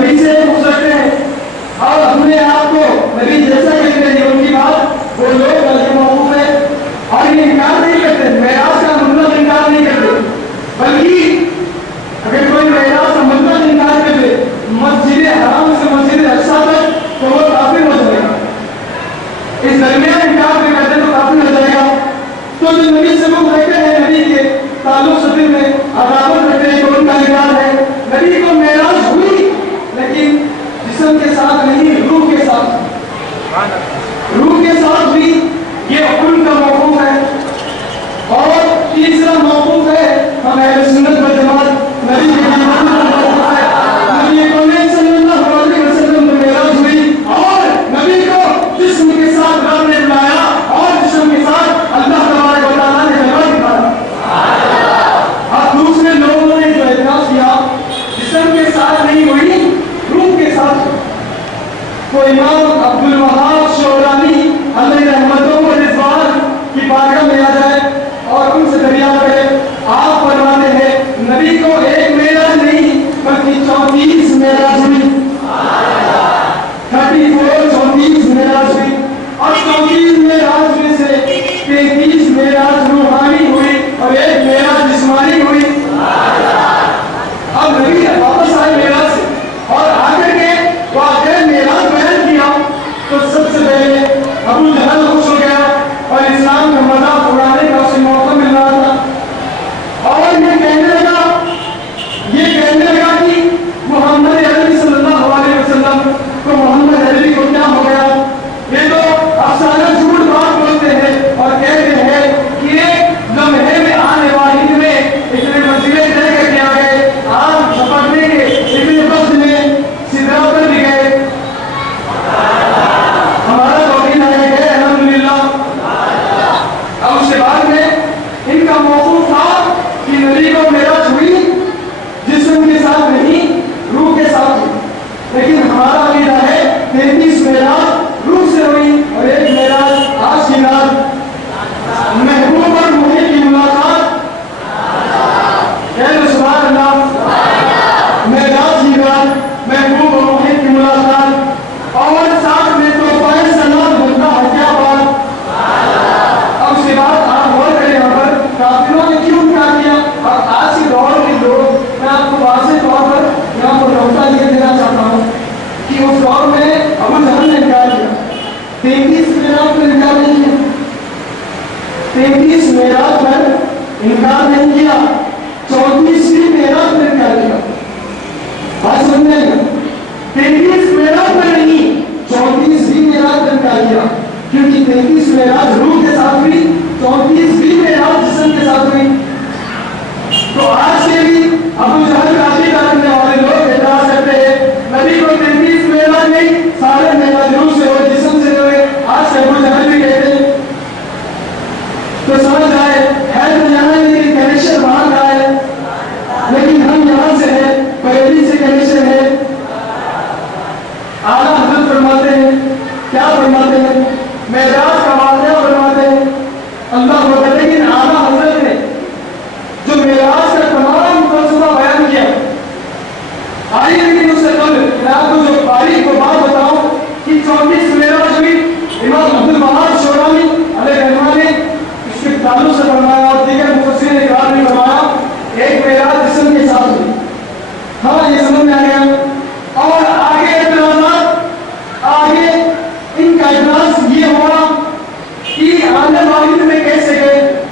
نبی سے گزرتے ہیں اور اپنے آپ کو نبی جیسا کہتے ہیں. ان کی بات وہ لوگ غلط موقوف ہے اور یہ انکار نہیں کرتے, معراج کا مطلب انکار نہیں کرتے, بلکہ اگر کوئی معراج کا مطلب انکار کر دے مسجد حرام سے مسجد اقصی تک تو وہ کافر ہو جائے گا. اس درمیان انکار بھی کرتے تو کافر ہو جائے گا. تو جو نبی سے لوگ رہتے ہیں, نبی کے تعلق سے میں عداوت رکھتے ہیں, تو ان کا انکار ہے. نبی کو معراج ہوئی لیکن جسم کے ساتھ نہیں, روح کے ساتھ, روح کے ساتھ بھی, یہ ان کا موقوف ہے. اور تیسرا موقوف ہے ہم اہل سنت والجماعت, نبی کے موقوف ہے. نبی کریم صلی اللہ علیہ وسلم کو معراج ہوئی اور نبی کو جسم کے ساتھ رب نے بلایا اور جسم کے ساتھ اللہ تبارک و تعالیٰ نے جلوہ دکھایا. اب دوسرے لوگوں نے جو اعتراض کیا جسم کے ساتھ نہیں ہوئی, روح کے ساتھ. تو امام عبد الوہاب شعرانی علیہ رحمتوں و رضوان کی بارگاہ میں آ جائے اور ان سے دریافت کرے. آپ فرماتے ہیں نبی کو ایک معراج نہیں بلکہ 34 معراج ہوئی, 34 معراج ہوئی. اور 34 معراج میں سے 33 معراج روحانی ہوئی اور ایک معراج جسمانی ہوئی. اب نبی واپس آئے معراج سے اور آ کر کے واقعہ معراج بیان کیا تو سب سے پہلے ابو جہل خوش ہو گیا اور اسلام کا مذاق اڑانے کا اسے موقع مل رہا تھا اور یہ کہنے لگا کہ محمد عربی صلی اللہ علیہ وسلم کو محمد عربی کو کیا ہو گیا, یہ تو افسانہ جھوٹ بات بولتے ہیں اور کہتے ہیں کہ ایک لمحے میں آنے والی میں اتنے وسیلے طے کر کے آ گئے, آپ سپٹنے کے اتنے وقت میں سدرا پر بھی گئے. ہمارا توقین ہے کہ الحمدللہ. اب اس کے بعد میں ان کا موقوف تھا کہ نبی کو معراج ہوئی جسم کے ساتھ نہیں, روح کے ساتھ ہوئی. لیکن ہمارا عقیدہ ہے 33 معراج روح سے ہوئی اور ایک معراج آج کی رات محبوب اور محب کی ملاقات. کہہ سبحان اللہ. معراج کی رات محبوب اور محب کی ملاقات اور ساتھ میں تو پائے سلام بندہ ہے, کیا بات. اب اس کے بعد آپ غور کریں یہاں پر کافروں نے کیوں کیا کیا. اور آج کے دور کے لوگ, میں آپ کو واضح طور پر یہاں پر نقطہ یہ دینا چاہتا ہوں کہ اس دور میں ابو جہل نے انکار کیا, 33 معراج پر انکار نہیں کیا, 33 معراج پر انکار نہیں کیا, 34ویں معراج پر انکار کیا. بات سمجھیں گے, 33 معراج پر نہیں 34ویں معراج پر انکار کیا, کیونکہ 33 معراج روح کے ساتھ ہوئی, 34ویں معراج جسم کے ساتھ ہوئی. تو آج کے بھی ابو جہل کا عقیدہ رکھنے والے لوگ اعتراض کرتے ہیں نبی کو 33 معراج نہیں, سارے معراج روح سے ہوئے, جسم سے ہوئے. آج سے ابو جہل بھی کہتے ہیں. تو سمجھ آئے ہے تو یہاں لیکن کنیکشن وہاں کا ہے, لیکن ہم یہاں سے ہیں, بریلی سے کنیکشن ہے. اعلیٰ حضرت فرماتے ہیں, کیا فرماتے ہیں, معراج کا واقعہ فرماتے ہیں اللہ کو. لیکن اعلیٰ حضرت نے جو معراج کا تمام فلسفہ بیان کیا, آئیے لیکن اس سے قبل میں آپ کو جو تاریخ کو بات بتاؤں کہ 34 معراج ہوئی. امام عبد الوہاب شعرانی علیہ رحمہ نے اس کے تعلق سے فرمایا اور دیگر مفسرین نے اقرار بھی فرمایا ایک معراج جسم کے ساتھ ہوئی. ہاں یہ سمجھ میں آ گیا. اور آگے اعتراضات, آگے ان کا اعتراض یہ ہوا کہ آنے والی میں کیسے گئے,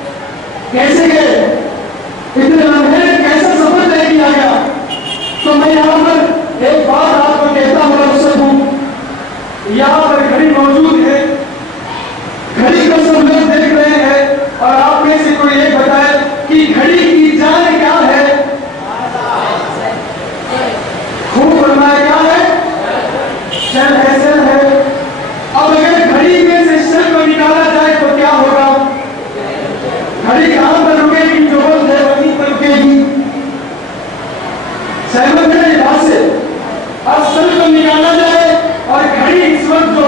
کیسے گئے, اتنے لمحے کیسا سفر طے کیا گیا. تو میں یہاں پر ایک بات آپ کو کہتا ہوں رخصت ہوں, یہاں پر گھڑی موجود ہے, گھڑی کو سب لوگ دیکھ رہے ہیں اور آپ میں سے کوئی ایک بتائے کہ گھڑی کی جان کیا ہے. خوب فرمایا کیا ہے, شل ہے, شل ہے. اب اگر گھڑی میں سے شل کو نکالا جائے تو کیا ہوگا, گھڑی کہاں پر رکے گی, جو بول ہے وہیں پر رکے گی. سہمت ہے یہ بات سے. اب شل کو نکالا جائے اور گھڑی اس وقت جو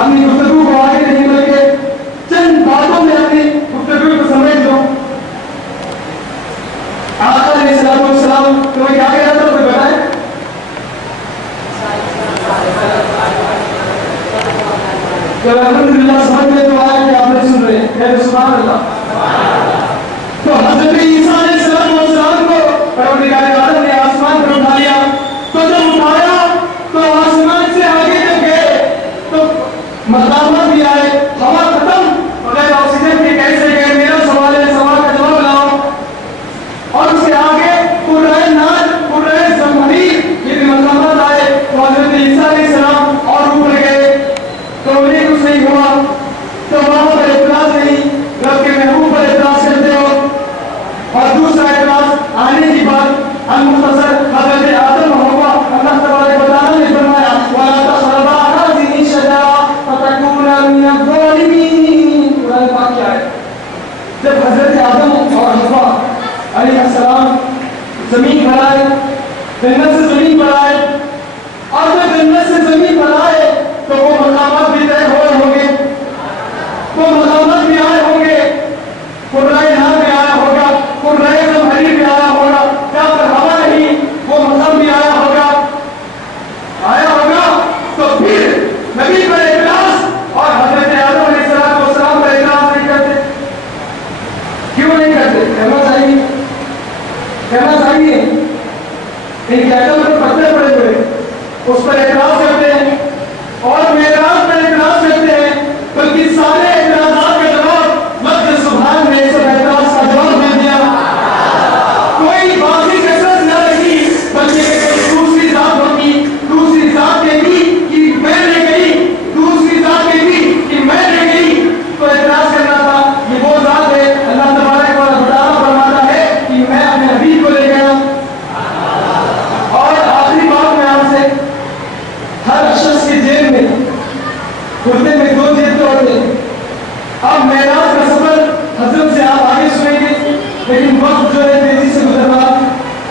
اپنی گفتگو کو آگے نہیں بڑھ کے چند باتوں میں اپنی گفتگو کو سمجھ لو. آقا علیہ السلام تمہیں کیا کہہ رہا تھا کوئی بتائیں؟ تو الحمدللہ سمجھ میں تو آیا کہ آپ نے سن رہے ہیں. کہتے سبحان اللہ. تو حضرت عیسیٰ علیہ السلام کو پروردگار عالم نے آسمان پر اٹھا لیا. تو جب اٹھایا تو آسمان سے آگے جب گئے تو مقامات بھی آئے, ہوا ختم, بغیر آکسیجن کے کیسے گئے؟ میرا سوال ہے, سوال کا جواب لاؤ. اور اس کے آگے قرآن ناز, قرآن زمہریر, یہ بھی مقامات آئے. تو حضرت عیسیٰ علیہ السلام اور اوپر گئے تو انہیں کچھ نہیں ہوا. تو وہاں پر اعتراض نہیں, رب کے محبوب پر اعتراض کرتے ہو. اور دوسرا اعتراض آنے کی بات المختصر حضرت آدم و حوا, اللہ تبارک و تعالیٰ نے فرمایا وَلَا تَقْرَبَا هَٰذِهِ الشَّجَرَةَ فَتَكُونَا مِنَ الظَّالِمِينَ. قرآن پاک کیا ہے؟ جب حضرت آدم اور حوا علیہ السلام زمین پر آئے, جنت سے زمین پر آئے, اور جب جنت سے زمین پر آئے تو وہ مقامات بھی طے ہوئے ہوں گے, وہ مقامات بھی آئے ہوں گے, قرآن نام بھی آیا ہوگا, قرآن زمہریر بھی آیا ہوگا. کیا پر ہوا نہیں وہ مقام بھی آیا ہوگا, آیا ہوگا. تو پھر نبی پر اعتراض اور حضرت آدم علیہ السلام پر اعتراض نہیں کرتے. کیوں نہیں کرتے؟ کہنا چاہیے, کہنا چاہیے. ان کے عقل پر پتھر پڑے ہوئے, اس پر اعتراض کرتے ہیں اور معراج پر اعتراض کرتے ہیں. بلکہ سارے اعتراضات کا جواب لفظ سبحان نے سب اعتراض کا جواب دے دیا. کوئی بازی کثرت نہ رکھی, بلکہ دوسری ذات ہوتی, دوسری ذات کہتی کہ میں نے گئی, دوسری ذات کہتی کہ میں نے گئی. تو اعتراض کرنا تھا, یہ وہ ذات ہے, اللہ تبارک و تعالیٰ فرماتا ہے کہ میں اپنے حبیب کو لے گیا. اور آخری بات میں آپ سے, ہر شخص کی جیب میں کرتے میں 2 جیب تو ہوتے ہیں. اب معراج کا سفر حضرت سے آپ آگے سنیں گے, لیکن وقت جو ہے تیزی سے گزر رہا.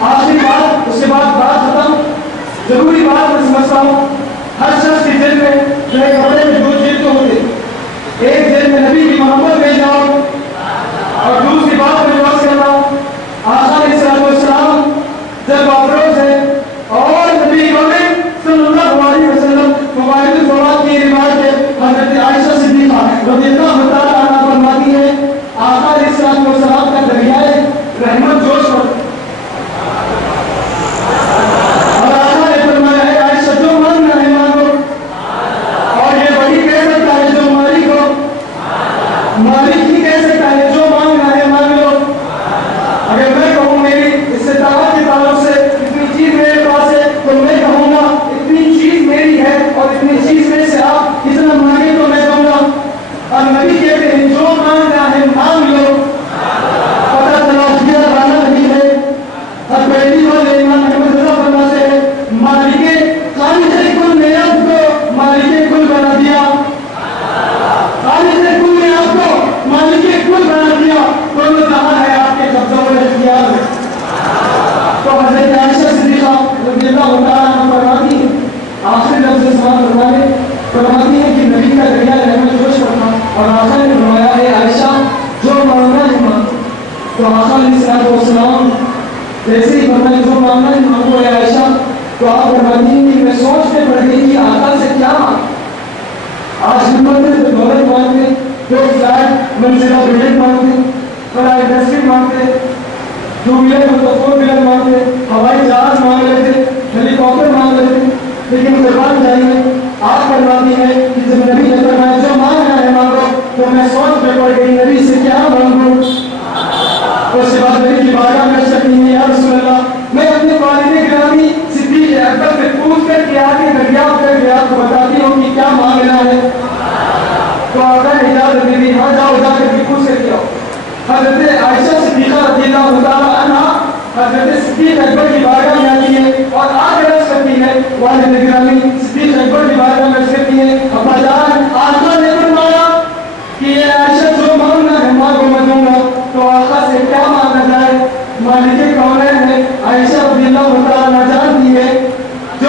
آخری بات, اس کے بعد بات ختم. ضروری بات میں سمجھتا ہوں, ہر شخص کی جیب میں جو ہے کپڑے میں 2 جیب تو ہوتے. ایک جیب میں نبی کی محبت لے جاؤ, اور دوسری بات میں جو عرض کر رہا ہوں, آقا علیہ السلام جب افروز ہے اور نبی کریم صلی اللہ علیہ وسلم مبارک الفوات کی روایت ہے, حضرت عائشہ صدیقہ رضی اللہ تعالیٰ عنہا فرماتی ہے آقا علیہ السلام کا دریائے رحمت جوش پر, اور آقا نے فرمایا ہے عائشہ جو مانگنا ہے مانگو. اور یہ وہی کہہ سکتا ہے جو مالک ہو, مالک ہی کہہ سکتا ہے جو مانگنا ہے مانگ لو. اگر میں کہوں میری استطاعت کے تعلق سے اتنی چیز میرے پاس ہے تو میں کہوں گا اتنی چیز میری ہے اور اتنی چیز میں سے آپ اتنا مانگے تو میں دوں گا. اور نبی کہتے ہیں جو مانگنا ہے مانگ لو. پتہ چلا کیا رانا نہیں ہے. اور پہلی بار امام احمد رضا فرماتے ہیں مالک خالق کل نے آپ کو مالک کل بنا دیا, خالق کل نے آپ کو مالک کل بنا دیا. دونوں جہاں ہے آپ کے قبضہ اور اختیار میں. تو حضرت عائشہ صدیقہ رضی اللہ تعالیٰ عنہا فرماتی ہیں, آخری لفظ سوال فرماتی ہیں کہ نبی کا دریا رحمت جوش پر تھا, اور آقا نے فرمایا ہے عائشہ جو مانگنا ہے مانگو. تو آقا علیہ السلام جیسے ہی فرمایا جو مانگنا ہے مانگو ہے عائشہ, تو آپ فرماتی ہیں کہ میں سوچ میں پڑ گئی کہ آقا سے کیا مانگ. آج ہمت میں تو دولت مانگتے, جو فلیٹ منزلہ بلڈنگ مانگتے, بڑا انڈسٹری مانگتے, 2 ویلر تو 4 ویلر مانگتے, ہوائی جہاز مانگ لیتے, ہیلی کاپٹر مانگ لیتے. لیکن قربان جائیے آپ فرماتی ہے کہ جب نبی نے فرمایا جو مانگنا ہے مانگو, تو میں سوچ میں پڑ گئی نبی سے کیا مانگوں. اس کے بعد نبی کی بارگاہ میں شکتی ہے یا رسول اللہ, میں اپنے والد گرامی صدیق اکبر سے پوچھ کر کے آگے دریافت کر کے آپ کو بتاتی ہوں کہ کیا مانگنا ہے. تو آقا نے اجازت دے دی, ہاں جاؤ جا کر کے پوچھ کر کے آؤ. حضرت عائشہ صدیقہ رضی اللہ تعالیٰ عنہا حضرت صدیق اکبر کی بارگاہ میں آتی ہے اور آج عرض کرتی ہے والد گرامی صدیق اکبر کی بارگاہ میں عرض کرتی ہے ابا جان آقا نے فرمایا کہ یہ عائشہ جو مانگنا ہے مانگو میں دوں گا. تو آقا سے کیا مانگنا جائے؟ مالک کونین ہے عائشہ رضی اللہ تعالیٰ عنہا جانتی ہے جو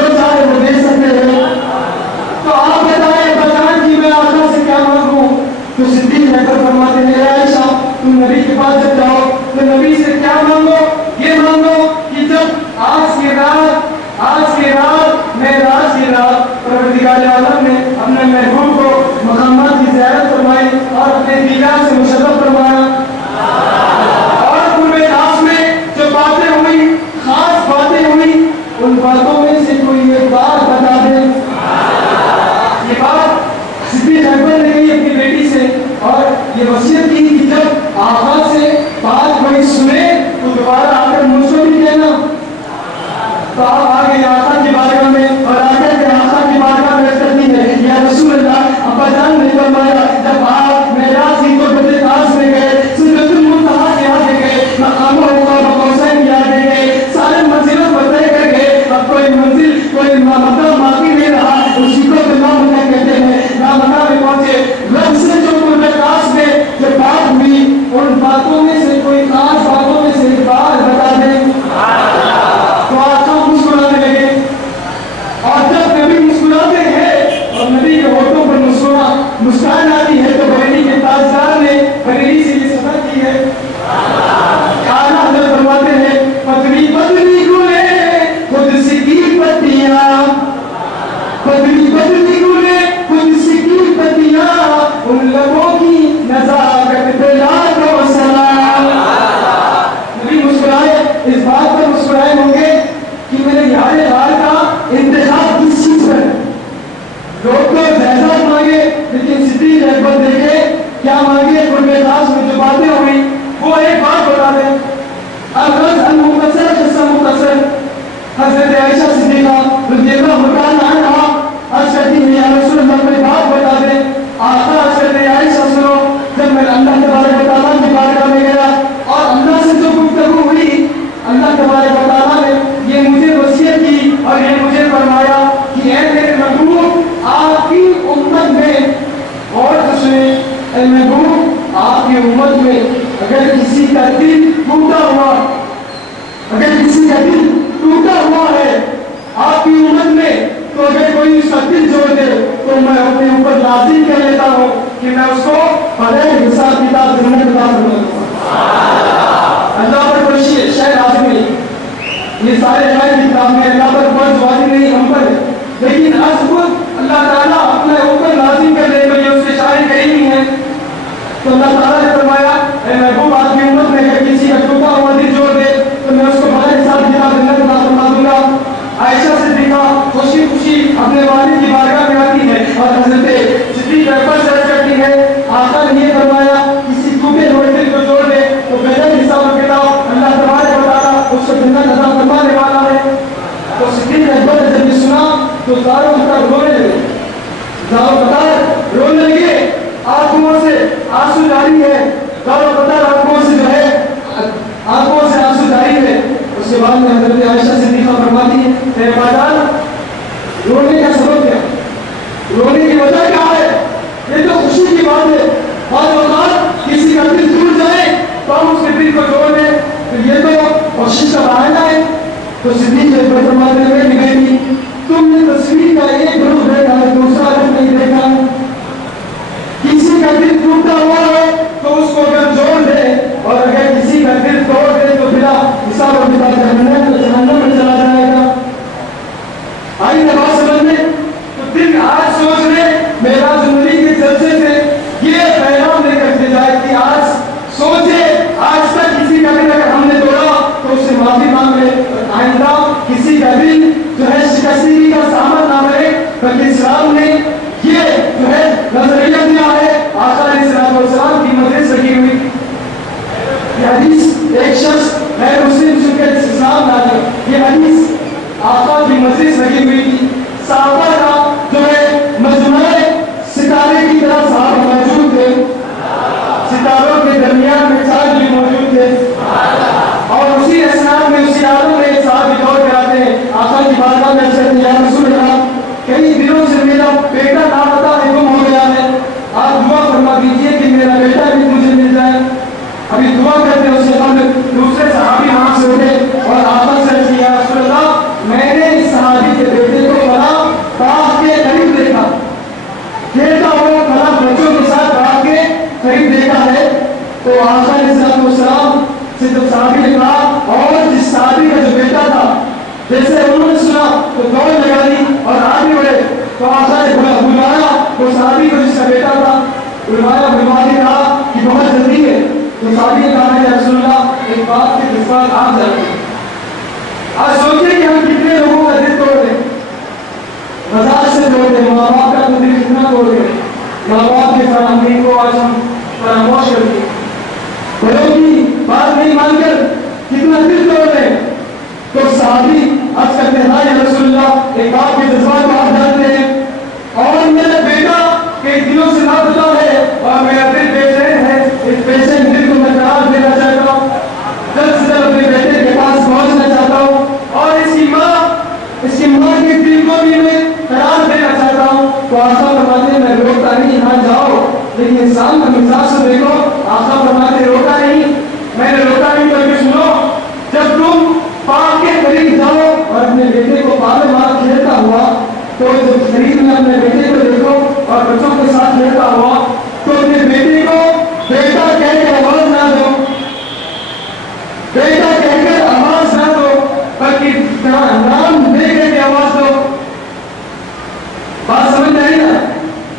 یہ سارے غیر کی کام ہے، اللہ پر فرض واجب نہیں ہم پر، لیکن آج خود اللہ تعالیٰ اپنے اوپر لازم کر لے تو یہ اس کے شاعر کریم ہیں. تو اللہ تعالیٰ نے فرمایا اے محبوب آپ کی امت میں اگر کسی کا ٹوٹا ہوا دل جوڑ دے تو میں اس کو بغیر حساب کتاب جنت عطا فرما دوں گا. عائشہ صدیقہ خوشی خوشی اپنے والد کی بارگاہ میں آتی ہے اور حضرت صدیق اکبر سے عرض کرتی ہے آقا نے یہ فرمایا کسی ٹوٹے ہوئے دل کو جوڑ دے تو بغیر حساب کتاب اللہ تبارک و تعالیٰ اس کو جنت عطا فرمانے والا ہے. تو صدیق اکبر نے جب یہ سنا تو زاروں قطار رونے لگے، زاروں قطار رونے لگے، آنکھوں سے آنسو جاری ہے، زاروں قطار آنکھوں سے جو ہے آنکھوں سے آنسو جاری ہے. اس کے بعد میں حضرت عائشہ صدیقہ فرماتی ہے اے مادان رونے کا سبب کیا، رونے کی وجہ کیا ہے؟ یہ تو خوشی کی بات ہے. بعض اوقات کسی کا دل ٹوٹ جائے تو ہم اس کے دل کو جوڑ دیں تو یہ تو کوشش کا بہانہ ہے. تو صدیق اکبر فرماتے ہیں میری بیٹی تم نے تصویر کا ایک گروپ دیکھا ہے دوسرا گروپ نہیں دیکھا. کسی کا دل ٹوٹا ہوا ہے تو اس کو اگر جوڑ دے اور اگر کسی کا دل توڑ دے تو بلا حساب و کتاب جہنم میں چلا جائے گا. آئیے بات سمجھنے تو دل آج سوچ لے معراج النبی کے جلسے سے یہ پیغام لے کر کے جائے کہ آج سوچے آج تک کسی کا دل اگر ہم نے توڑا تو اس سے معافی مانگ لے. آئندہ کسی کا دل جو ہے شکستگی کا سامان نہ بنے بلکہ اسلام نے یہ جو ہے نظریہ دیا ہے. آقا علیہ السلام کی مجلس لگی ہوئی یہ حدیث ایک شخص غیر مسلم سن کر اسلام لا گیا. یہ حدیث آقا کی مجلس لگی ہوئی تھی. صحابہ کا جو ہے مجمع ستارے کی طرح صحابہ موجود تھے، ستاروں کے درمیان میں چاند بھی موجود تھے اور اسی اسناد میں اسی عالم میں ایک صحابی دور کراتے ہیں آقا کی بارگاہ میں عرض کرتے ہیں یا رسول اللہ کئی دنوں سے میرا بیٹا لاپتہ ہے گم ہو گیا ہے، آپ دعا فرما دیجیے کہ میرا بیٹا بھی مجھے مل جائے. ابھی دعا کرتے ہیں اسے ہم دوسرے صحابی وہاں سے اٹھے اور آقا سے عرض کیا رسول اللہ میں نے اس صحابی کے بیٹے کو فلاں باغ کے قریب دیکھا، کھیلتا ہوا فلاں بچوں کے ساتھ باغ کے قریب دیکھا ہے. تو آقا علیہ السلام سے جب صحابی نے کہا اور جس صحابی کا جو بیٹا تھا جیسے انہوں نے سنا تو دوڑ لگا دی اور آگے بڑھے تو آقا نے بلوایا وہ صحابی کو جس کا بیٹا تھا بلوایا کے کہا کہ بہت جلدی ہے. تو صحابی نے کہا یا رسول اللہ ایک بات کے جذبات آپ جاتے ہیں. آج سوچیں کہ ہم کتنے لوگوں کا دل توڑ دیں، مزاج سے توڑ دیں، ماں باپ کا دل کتنا توڑ دیں، ماں باپ کے فرامین کو آج ہم فراموش کر دیں، بڑوں کی بات نہیں مان کر کتنا دل توڑ دیں. تو صحابی عرض کرتے ہیں یا رسول اللہ ایک باپ کے جذبات کو آپ جانتے ہیں اور میرا بیٹا کئی دنوں سے لاپتہ ہے اور میرا دل بے چین ہے، اس بے چین دل کو میں قرار دینا چاہتا ہوں، جلد سے جلد اپنے بیٹے کے پاس پہنچنا چاہتا ہوں اور اس کی ماں کے دل کو بھی میں قرار دینا چاہتا ہوں. تو آقا فرماتے ہیں میں روکتا نہیں یہاں جاؤ، لیکن انسان کا مزاج سے دیکھو. آقا فرماتے روکا نہیں، میں نے روکا نہیں بلکہ سنو جب تم باغ کے قریب جاؤ اور اپنے بیٹے کو پالے مار کھیلتا ہوا تو جب قریب میں اپنے بیٹے کو دیکھو اور بچوں کے ساتھ کھیلتا ہوا تو اپنے بیٹے کو بیٹا کہہ کے آواز نہ دو، بیٹا کہہ کر آواز نہ دو بلکہ نام دے کر کے آواز دو. بات سمجھ میں آئی نا؟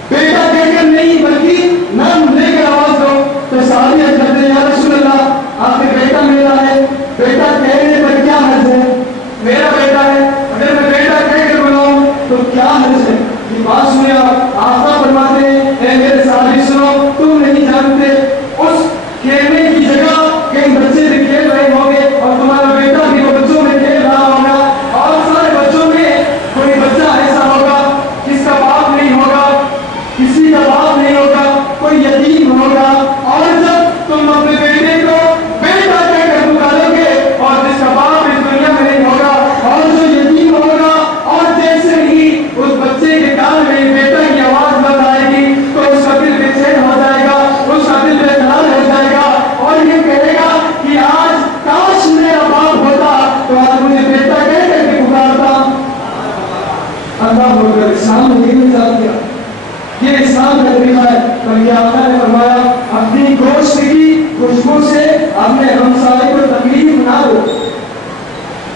بیٹا کہہ کر نہیں بلکہ نام دے کر آواز دو. تو صحابی عرض کرتے ہیں یا رسول اللہ آپ کے بیٹا میرا ہے، بیٹا کہنے پر کیا حرج ہے؟ میرا بیٹا ہے، اگر میں بیٹا کہہ کر بلاؤں تو کیا حرج ہے؟ یہ بات سنیا آقا فرماتے ہیں اے میرے صحابی سنو تم نہیں جانتے اس کھیلنے کی جگہ کئی بچے بھی کھیل رہے ہوں گے اور تمہارا بیٹا بھی وہ بچوں میں کھیل رہا ہوگا اور سارے بچوں میں کوئی بچہ ایسا ہوگا جس کا باپ نہیں ہوگا، کسی کا باپ نہیں ہوگا، کوئی یتیم ہوگا اور جب تم اپنے بیٹے کو بیٹا کہہ کر پکارو گے اور جس کا باپ اس دنیا میں نہیں ہوگا اور جو یتیم ہوگا اور جیسے ہی اس بچے کے کان میں بیٹا کی آواز بند آئے گی تو اس کا دل بے چین ہو جائے گا، اس کا دل بے قرار ہو جائے گا اور یہ کہے گا کہ آج کاش میرا باپ ہوتا تو آج مجھے بیٹا کہہ کر کے پکارتا. اللہ بول کر اسلام نے یہ نظام دیا، یہ اسلام کا طریقہ ہے. بلکہ آقا نے فرمایا اپنی گوشت کی خوشبو سے اپنے ہمسائے کو تکلیف نہ دو.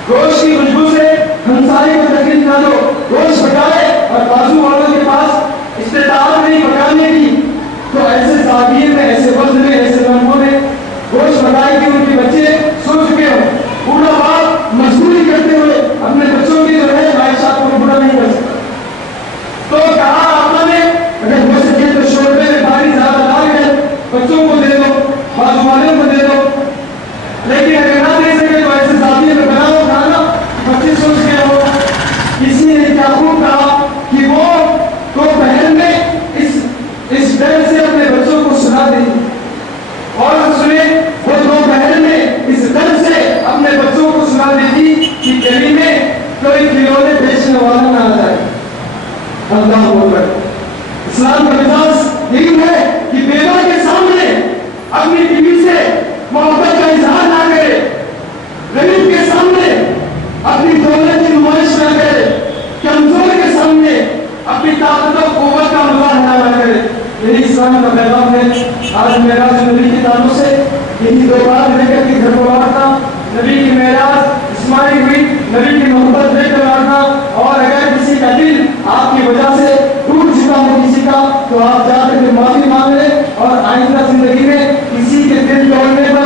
گوشت کی خوشبو سے ہمسائے کو تکلیف نہ دو. گوشت پکائے اور بازو والوں کے پاس استطاعت نہیں پکانے کی تو ایسے تعبیر میں, ایسے وزن میں, ایسے لمحوں میں گوشت پکائے کہ ان کے بچے سو چکے ہوں. بوڑھا باپ مزدوری کرتے ہوئے اپنے بچوں کی جو ہے خواہشات کو پورا نہیں کر سکتا. تو کہا آپ نے اگر ہو سکے تو شوربے میں پانی زیادہ ڈال کر بچوں کو دے دو, بازو والوں کو دے دو. لیکن اگر نہ دے سکے تو ایسے تعبیر میں بناؤ کھانا, بچے سوچ کے ہو. کسی نے کیا خوب کہا کہ وہ دوپہر میں اس ڈر سے اپنے بچوں کو سنا دیں, اور سنیں وہ دوپہر میں اس ڈر سے اپنے بچوں کو سنا دیتی کہ گلی میں کوئی کھلونے بیچنے والا نہ آ جائے. اللہ اکبر. اسلام کا مزاج یہی ہے کہ بیوہ کے سامنے اپنی بیوی سے محبت کا اظہار نہ کرے, غریب کے سامنے اپنی دولت کی نمائش نہ کرے, کمزور کے سامنے اپنی طاقت و قوت کا مظاہرہ نہ کرے. یہی اسلام کا پیغام ہے. آج معراج نبی کی تعلق سے یہی دو بات لے کر کے گھر کو لوٹنا, نبی کی معراج اسماعیل ہوئی, نبی کی محبت لے کر لوٹنا. اور اگر کسی کا دل آپ کی وجہ سے ٹوٹ چکا ہو کسی کا, تو آپ جا کر کے معافی مانگ لیں اور آئندہ زندگی میں کسی کے دل توڑنے پر